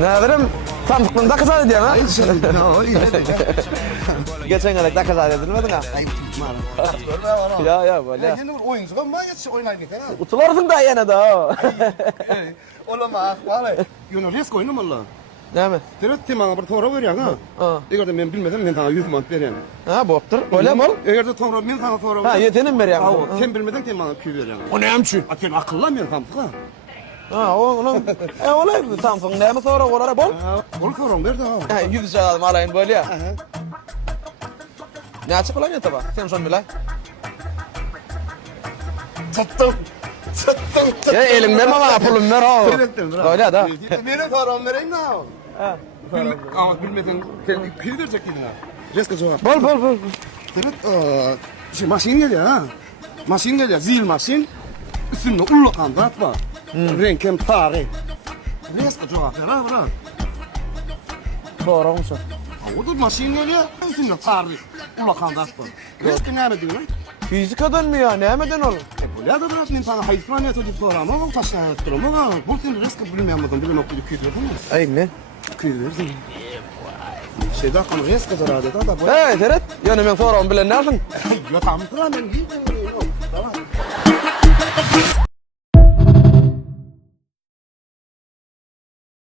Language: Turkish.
Nadirem tanıdıklığında kızar diye ha? Hayır, Geçen gün de kızar edilmedin ha? Ya böyle. Yeni bir oyuncuga mı yetişi oynaydık ha? Utularsın da yana da. Olamaz, vallahi. Yunu risk oynama Allah. Ne mi? Direkt temana bir tora veriyorsun ha. Ha. Eğer de ben bilmesem ben sana 100 manat vereyim. Ha boptur. Öyle mi? Eğer de tora ben sana tora Ha yetenim ver ya. Sen bilmeden temana küy veriyorsun. O ne amçı? Sen akıllı mı tam ha? Ha onun. Olay Samsung ne mi sonra oraya bol? Bol tora ver de ha. Ha 100 çalalım alayım böyle ya. Ne açık olan ya tabi? Sen son bile. Sattım. Ya elin verme bana pulun ver o. Öyle da. Benim toram vereyim ha. Ha. Ama bilmeden sen küy verecek yine. Risk cevap. Bol. Direkt şey maşin geliyor ha. Maşin geliyor, zil maşin. Üstünde ulukan da atma. Renkem tare. Risk cevap ver ha bırak. Doğru olmuş. O da maşin geliyor, üstünde tare. Ulukan da atma. Risk ne diyor lan? Fizikadan mı ya? Ne meden olur? Bu ya da bırak ben sana hayfraniye tocuk sorama, o taştan ettirim ama bu sen risk bilmeyemedin, bilmem okulu küydürdün mü? Ay ne? Küydürdün. Şeyde kan risk zararı da bu. Evet evet. Yani ben sonra bilen ne yapın? Ya tamam, ben giydim. Tamam.